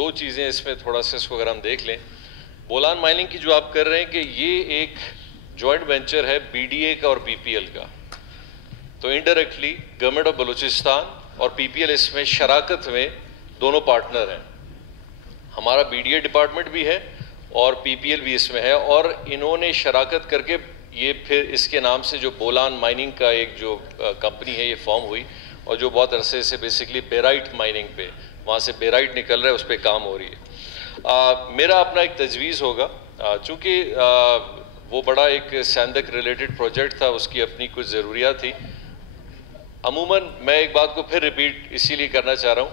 दो चीज़ें इसमें थोड़ा सा इसको अगर हम देख लें, बोलान माइनिंग की जो आप कर रहे हैं कि ये एक जॉइंट वेंचर है बीडीए का और पीपीएल का, तो इनडायरेक्टली गवर्नमेंट ऑफ बलूचिस्तान और पीपीएल इसमें शराकत में दोनों पार्टनर हैं। हमारा बीडीए डिपार्टमेंट भी है और पीपीएल भी इसमें है, और इन्होंने शराकत करके ये फिर इसके नाम से जो बोलान माइनिंग का एक जो कंपनी है ये फॉर्म हुई, और जो बहुत अरसे से बेसिकली बेराइट माइनिंग पे, वहाँ से बेराइट निकल रहा है, उस पर काम हो रही है। मेरा अपना एक तजवीज़ होगा, चूँकि वो बड़ा एक सैंदक रिलेटेड प्रोजेक्ट था, उसकी अपनी कुछ ज़रूरियात थी। अमूमन मैं एक बात को फिर रिपीट इसीलिए करना चाह रहा हूँ,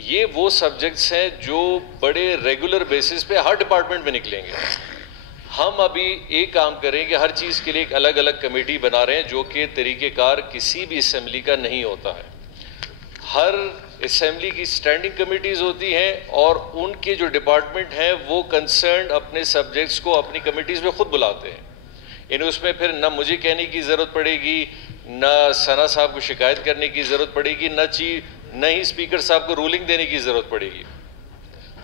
ये वो सब्जेक्ट्स हैं जो बड़े रेगुलर बेसिस पे हर डिपार्टमेंट में निकलेंगे। हम अभी एक काम करेंगे, हर चीज़ के लिए एक अलग अलग कमेटी बना रहे हैं, जो कि तरीक़ेकार किसी भी असेंबली का नहीं होता है। हर असेंबली की स्टैंडिंग कमेटीज़ होती हैं, और उनके जो डिपार्टमेंट हैं वो कंसर्न अपने सब्जेक्ट्स को अपनी कमेटीज़ में ख़ुद बुलाते हैं। यानी उसमें फिर ना मुझे कहने की ज़रूरत पड़ेगी, ना सना साहब को शिकायत करने की ज़रूरत पड़ेगी, न ही स्पीकर साहब को रूलिंग देने की ज़रूरत पड़ेगी।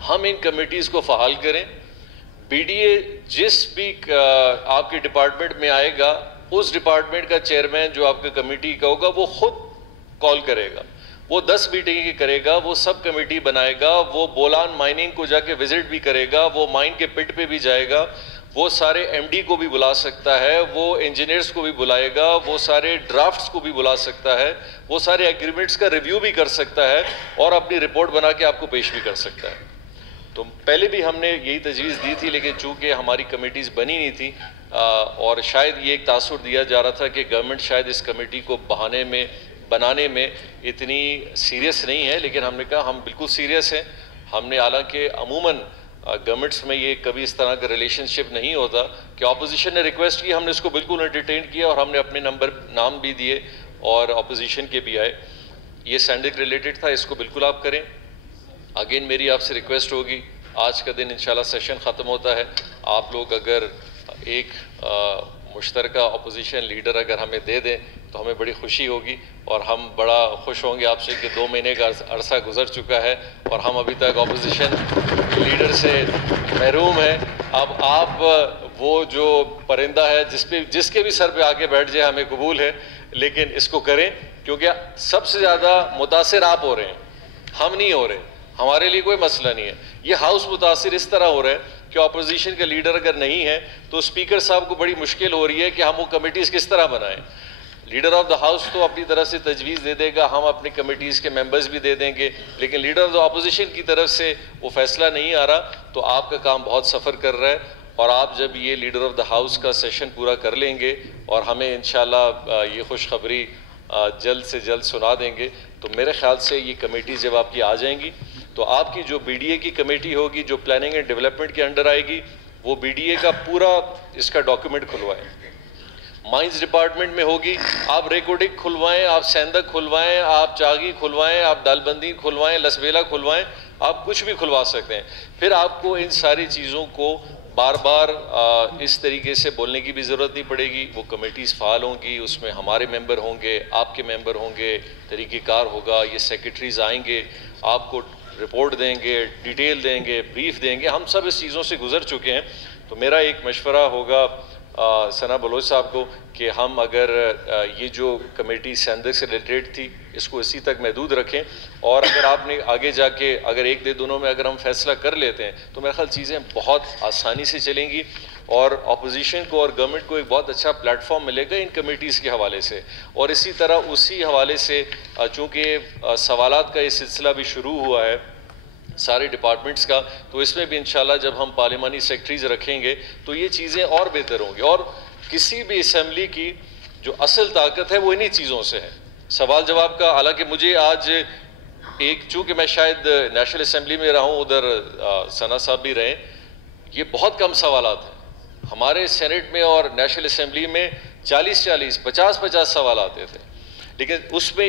हम इन कमेटीज़ को फ़हाल करें। बीडीए जिस भी आपके डिपार्टमेंट में आएगा, उस डिपार्टमेंट का चेयरमैन जो आपका कमेटी का होगा वो खुद कॉल करेगा, वो 10 मीटिंग करेगा, वो सब कमेटी बनाएगा, वो बोलान माइनिंग को जाके विजिट भी करेगा, वो माइन के पिट पे भी जाएगा, वो सारे एमडी को भी बुला सकता है, वो इंजीनियर्स को भी बुलाएगा, वो सारे ड्राफ्ट्स को भी बुला सकता है, वो सारे एग्रीमेंट्स का रिव्यू भी कर सकता है, और अपनी रिपोर्ट बना के आपको पेश भी कर सकता है। तो पहले भी हमने यही तजवीज़ दी थी, लेकिन चूँकि हमारी कमेटीज़ बनी नहीं थी, और शायद ये एक तासुर दिया जा रहा था कि गवर्नमेंट शायद इस कमेटी को बनाने में इतनी सीरियस नहीं है, लेकिन हमने कहा हम बिल्कुल सीरियस हैं। हमने हालांकि अमूमन गवर्नमेंट्स में ये कभी इस तरह का रिलेशनशिप नहीं होता कि ऑपोजिशन ने रिक्वेस्ट की, हमने इसको बिल्कुल एंटरटेन किया, और हमने अपने नाम भी दिए और ऑपोजिशन के भी आए। ये सैंडिक रिलेटेड था, इसको बिल्कुल आप करें। अगेन मेरी आपसे रिक्वेस्ट होगी, आज का दिन इंशाल्लाह सेशन ख़त्म होता है, आप लोग अगर एक मुश्तरका अपोजिशन लीडर अगर हमें दे दें तो हमें बड़ी खुशी होगी, और हम बड़ा खुश होंगे आपसे कि 2 महीने का अरसा गुजर चुका है और हम अभी तक अपोजिशन लीडर से महरूम हैं। अब आप वो जो परिंदा है जिसके भी सर पे आके बैठ जाए हमें कबूल है, लेकिन इसको करें, क्योंकि सबसे ज़्यादा मुतासिर आप हो रहे हैं, हम नहीं हो रहे। हमारे लिए कोई मसला नहीं है, ये हाउस मुतासिर इस तरह हो रहा है कि अपोजिशन का लीडर अगर नहीं है तो स्पीकर साहब को बड़ी मुश्किल हो रही है कि हम वो कमेटीज़ किस तरह बनाएं। लीडर ऑफ द हाउस तो अपनी तरफ से तजवीज़ दे देगा, हम अपनी कमेटीज़ के मेंबर्स भी दे देंगे, लेकिन लीडर ऑफ द अपोजिशन की तरफ से वो फैसला नहीं आ रहा, तो आपका काम बहुत सफ़र कर रहा है। और आप जब ये लीडर ऑफ द हाउस का सेशन पूरा कर लेंगे और हमें इंशाल्लाह ये खुशखबरी जल्द से जल्द सुना देंगे, तो मेरे ख्याल से ये कमेटी जब आपकी आ जाएंगी तो आपकी जो बीडीए की कमेटी होगी जो प्लानिंग एंड डेवलपमेंट के अंडर आएगी, वो बीडीए का पूरा इसका डॉक्यूमेंट खुलवाएं। माइंस डिपार्टमेंट में होगी, आप रेकोडिक खुलवाएं, आप सैंदक खुलवाएं, आप चागी खुलवाएं, आप दालबंदी खुलवाएं, लसबेला खुलवाएं, आप कुछ भी खुलवा सकते हैं। फिर आपको इन सारी चीज़ों को बार बार इस तरीके से बोलने की भी ज़रूरत नहीं पड़ेगी। वो कमेटीज़ फ़ाल होंगी, उसमें हमारे मेंबर होंगे, आपके मेंबर होंगे, तरीक़ेकार होगा, ये सेक्रेटरीज़ आएंगे, आपको रिपोर्ट देंगे, डिटेल देंगे, ब्रीफ देंगे। हम सब इस चीज़ों से गुजर चुके हैं। तो मेरा एक मशवरा होगा सना बलोच साहब को कि हम अगर ये जो कमेटी सैंदक से रिलेटेड थी इसको इसी तक महदूद रखें, और अगर आपने आगे जाके अगर एक दिनों में अगर हम फैसला कर लेते हैं तो मेरे ख्याल चीज़ें बहुत आसानी से चलेंगी, और अपोजिशन को और गवर्नमेंट को एक बहुत अच्छा प्लेटफॉर्म मिलेगा इन कमेटीज़ के हवाले से। और इसी तरह उसी हवाले से चूँकि सवालात का ये सिलसिला भी शुरू हुआ है सारे डिपार्टमेंट्स का, तो इसमें भी इंशाल्लाह जब हम पार्लिमानी सेक्रेटरीज रखेंगे तो ये चीज़ें और बेहतर होंगी। और किसी भी असम्बली की जो असल ताकत है वो इन्हीं चीज़ों से है, सवाल जवाब का। हालांकि मुझे आज चूँकि मैं शायद नेशनल असम्बली में रहा हूँ, उधर सना साहब भी रहे, ये बहुत कम सवालात हैं। हमारे सेनेट में और नेशनल असम्बली में 40-40, 50-50 सवाल आते थे, लेकिन उसमें